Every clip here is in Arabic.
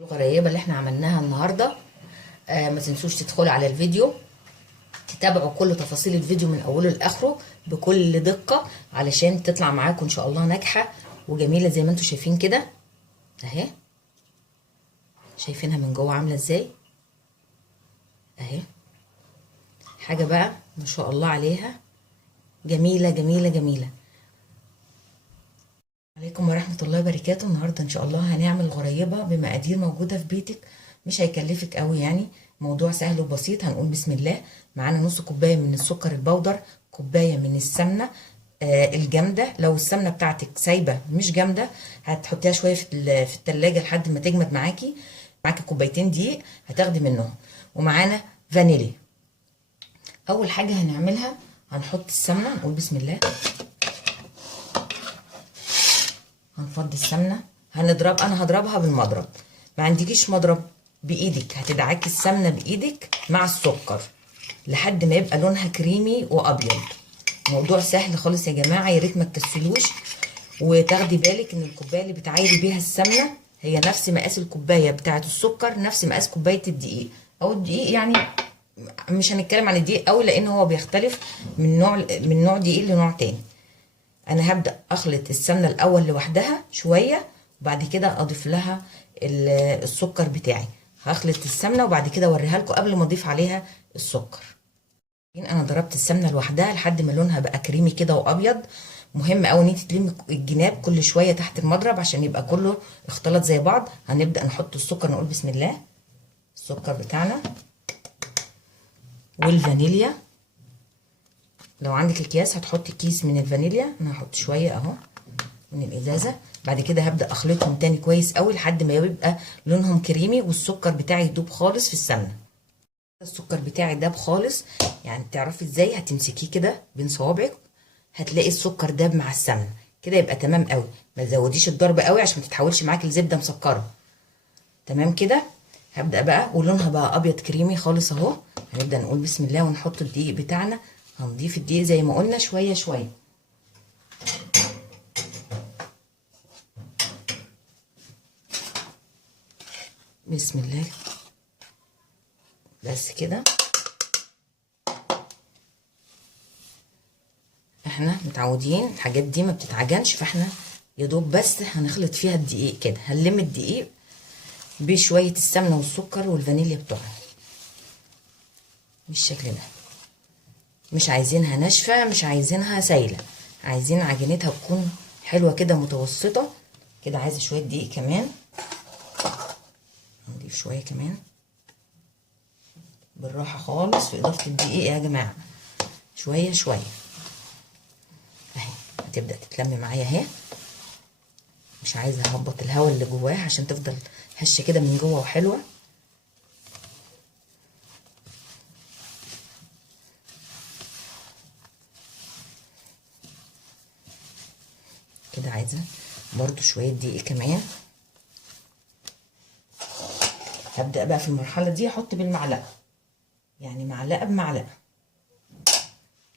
الغريبة اللي احنا عملناها النهاردة. ما تنسوش تدخلوا على الفيديو، تتابعوا كل تفاصيل الفيديو من اوله لاخره بكل دقة علشان تطلع معاكم ان شاء الله ناجحة وجميلة زي ما انتم شايفين كده اهي. شايفينها من جوه عاملة ازاي اهي. حاجة بقى ما شاء الله عليها، جميلة جميلة جميلة. عليكم ورحمة الله وبركاته. النهاردة ان شاء الله هنعمل غريبة بمقادير موجودة في بيتك، مش هيكلفك قوي يعني، موضوع سهل وبسيط. هنقول بسم الله. معانا نص كوباية من السكر البودر، كوباية من السمنة الجامدة. لو السمنة بتاعتك سايبة مش جامدة هتحطيها شوية في التلاجة لحد ما تجمد معاكي. كوبايتين دقيق هتاخدي منهم. ومعانا فانيليا. اول حاجة هنعملها هنحط السمنة، نقول بسم الله. هنفضي السمنه، انا هضربها بالمضرب. ما عندكيش مضرب بايدك هتدعكي السمنه بايدك مع السكر لحد ما يبقى لونها كريمي وابيض. موضوع سهل خالص يا جماعه، يا ريت ما تكسلوش. وتاخدي بالك ان الكوبايه اللي بتعايري بيها السمنه هي نفس مقاس الكوبايه بتاعه السكر، نفس مقاس كوبايه الدقيق او الدقيق يعني. مش هنتكلم عن الدقيق قوي لان هو بيختلف من نوع دقيق لنوع تاني. انا هبدأ اخلط السمنة الاول لوحدها شوية، وبعد كده اضيف لها السكر بتاعي. هخلط السمنة وبعد كده اوريها لكم قبل ما اضيف عليها السكر. انا ضربت السمنة لوحدها لحد ما لونها بقى كريمي كده وابيض. مهم قوي ان انت تلمي الجناب كل شوية تحت المضرب عشان يبقى كله اختلط زي بعض. هنبدأ نحط السكر، نقول بسم الله. السكر بتاعنا والفانيليا. لو عندك اكياس هتحطي كيس من الفانيليا، انا هحط شويه اهو من الازازه. بعد كده هبدا اخلطهم تاني كويس قوي لحد ما يبقى لونهم كريمي والسكر بتاعي يدوب خالص في السمنه. السكر بتاعي داب خالص، يعني تعرفي ازاي؟ هتمسكيه كده بين صوابعك هتلاقي السكر داب مع السمنه كده، يبقى تمام قوي. ما تزوديش الضرب قوي عشان ما تتحولش معاكي لزبده مسكره. تمام كده. هبدا بقى ولونها بقى ابيض كريمي خالص اهو. هنبدا نقول بسم الله ونحط الدقيق بتاعنا. هنضيف الدقيق زي ما قلنا شويه شويه. بسم الله. بس كده. احنا متعودين الحاجات دي ما بتتعجنش، فاحنا يا دوب بس هنخلط فيها الدقيق كده. هنلم الدقيق بشويه السمنه والسكر والفانيليا بتوعنا بالشكل ده. مش عايزينها ناشفه، مش عايزينها سايله، عايزين عجينتها تكون حلوه كده متوسطه كده. عايزه شويه دقيق كمان، نضيف شويه كمان بالراحه خالص في اضافه الدقيق يا جماعه، شويه شويه اهي. هتبدا تتلم معايا اهي. مش عايزه اهبط الهواء اللي جواها عشان تفضل هشه كده من جوه وحلوه كده. عايزه برضو شويه دقيق كمان. هبدا بقى في المرحله دي احط بالمعلقه، يعني معلقه بمعلقه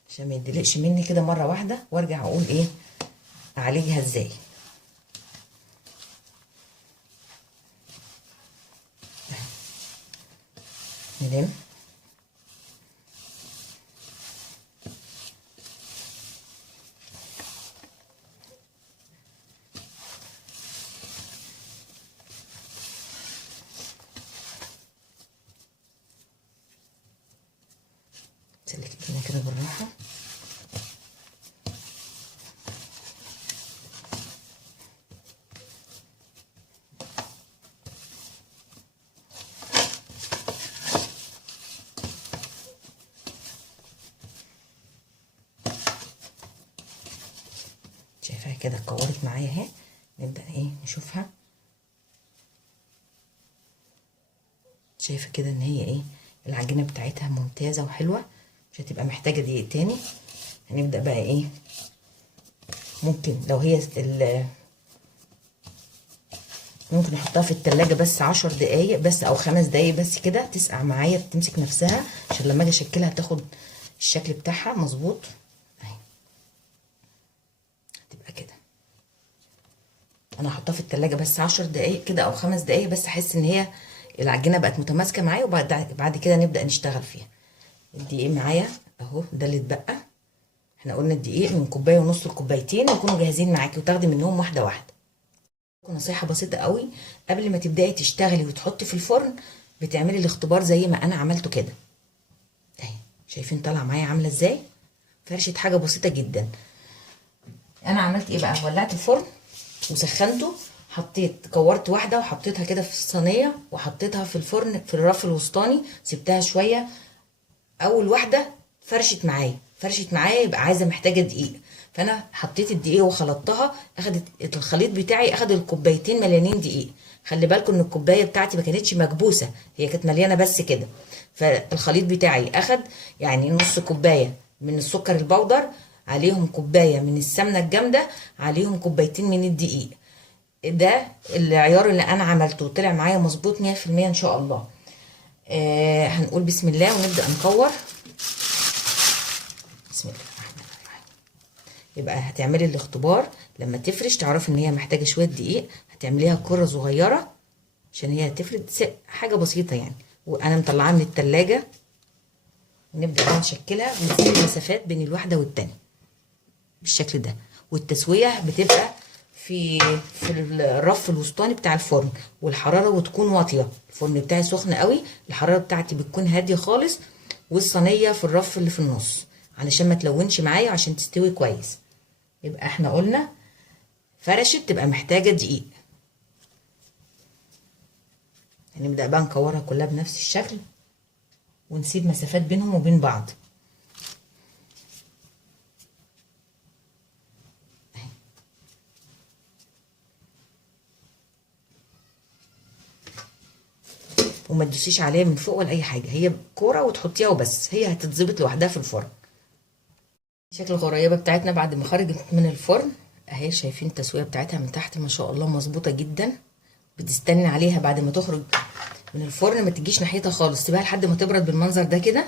عشان ما يدلقش مني كده مره واحده وارجع اقول ايه اعالجها ازاي. نلم سلك الدنيا كده بالراحه. شايفاها كده اتكورت معايا اهي. نبدا ايه نشوفها. شايفه كده ان هي ايه العجينه بتاعتها ممتازه وحلوه، مش هتبقى محتاجه دقيق تاني. هنبدا بقى ايه، ممكن لو هي ممكن احطها في التلاجة بس 10 دقايق بس او 5 دقايق بس كده تسقع معايا تمسك نفسها، عشان لما اجي اشكلها تاخد الشكل بتاعها مظبوط اهي. تبقى كده انا هحطها في التلاجة بس 10 دقايق كده او 5 دقايق، بس احس ان هي العجينه بقت متماسكه معايا، وبعد كده نبدا نشتغل فيها. الدقيق معايا اهو، ده اللي اتبقى. احنا قلنا الدقيق من كوبايه ونص لكوبايتين يكونوا جاهزين معاكي، وتاخدي منهم واحده واحده. نصيحه بسيطه قوي، قبل ما تبداي تشتغلي وتحطي في الفرن بتعملي الاختبار زي ما انا عملته كده اهي. شايفين طالعه معايا عامله ازاي؟ فرشه حاجه بسيطه جدا. انا عملت ايه بقى؟ ولعت الفرن وسخنته، حطيت كورت واحده وحطيتها كده في الصينيه، وحطيتها في الفرن في الرف الوسطاني، سبتها شويه. اول واحده فرشت معايا يبقى عايزه محتاجه دقيق، فانا حطيت الدقيق وخلطتها، اخدت الخليط بتاعي اخد الكوبايتين مليانين دقيق. خلي بالكم ان الكوبايه بتاعتي ما كانتش مكبوسه، هي كانت مليانه بس كده. فالخليط بتاعي اخد يعني نص كوبايه من السكر البودر، عليهم كوبايه من السمنه الجامده، عليهم كوبايتين من الدقيق. ده العيار اللي انا عملته، طلع معايا مظبوط 100% ان شاء الله. هنقول بسم الله ونبدا نكور. بسم الله الرحمن الرحيم. يبقى هتعملي الاختبار لما تفرش تعرفي ان هي محتاجه شويه دقيق، هتعمليها كره صغيره عشان هي هتفرد حاجه بسيطه يعني. وانا مطلعاها من التلاجة، نبدا بقى نشكلها ونسيب مسافات بين الواحده والتانيه بالشكل ده. والتسويه بتبقى في الرف الوسطاني بتاع الفرن، والحراره وتكون واطيه. الفرن بتاعي سخن قوي، الحراره بتاعتي بتكون هاديه خالص، والصينيه في الرف اللي في النص علشان ما تلونش معايا وعشان تستوي كويس. يبقى احنا قلنا فرشت تبقى محتاجه دقيق. هنبدا بقى نكورها كلها بنفس الشكل، ونسيب مسافات بينهم وبين بعض. وما تدوسيش عليها من فوق ولا اي حاجه، هي كوره وتحطيها وبس، هي هتتظبط لوحدها في الفرن. شكل الغريبه بتاعتنا بعد ما خرجت من الفرن اهي، شايفين التسويه بتاعتها من تحت ما شاء الله مظبوطه جدا. بتستني عليها بعد ما تخرج من الفرن، ما تجيش ناحيتها خالص، سيبها لحد ما تبرد بالمنظر ده كده.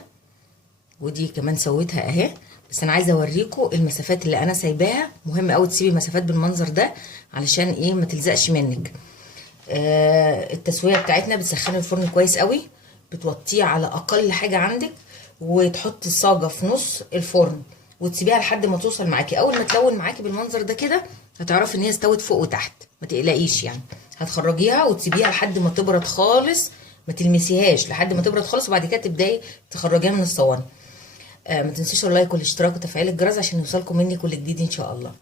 ودي كمان سويتها اهي، بس انا عايزه اوريكم المسافات اللي انا سايباها. مهم قوي تسيبي مسافات بالمنظر ده علشان ايه؟ ما تلزقش منك. التسويه بتاعتنا بتسخني الفرن كويس قوي، بتوطيه على اقل حاجه عندك، وتحطي الصاجه في نص الفرن وتسيبيها لحد ما توصل معاكي. اول ما تلون معاكي بالمنظر ده كده هتعرفي ان هي استوت فوق وتحت، ما تقلقيش يعني. هتخرجيها وتسيبيها لحد ما تبرد خالص، ما تلمسيهاش لحد ما تبرد خالص، وبعد كده تبداي تخرجيها من الصواني. ما تنسيش اللايك والاشتراك وتفعيل الجرس عشان يوصلكم مني كل جديد ان شاء الله.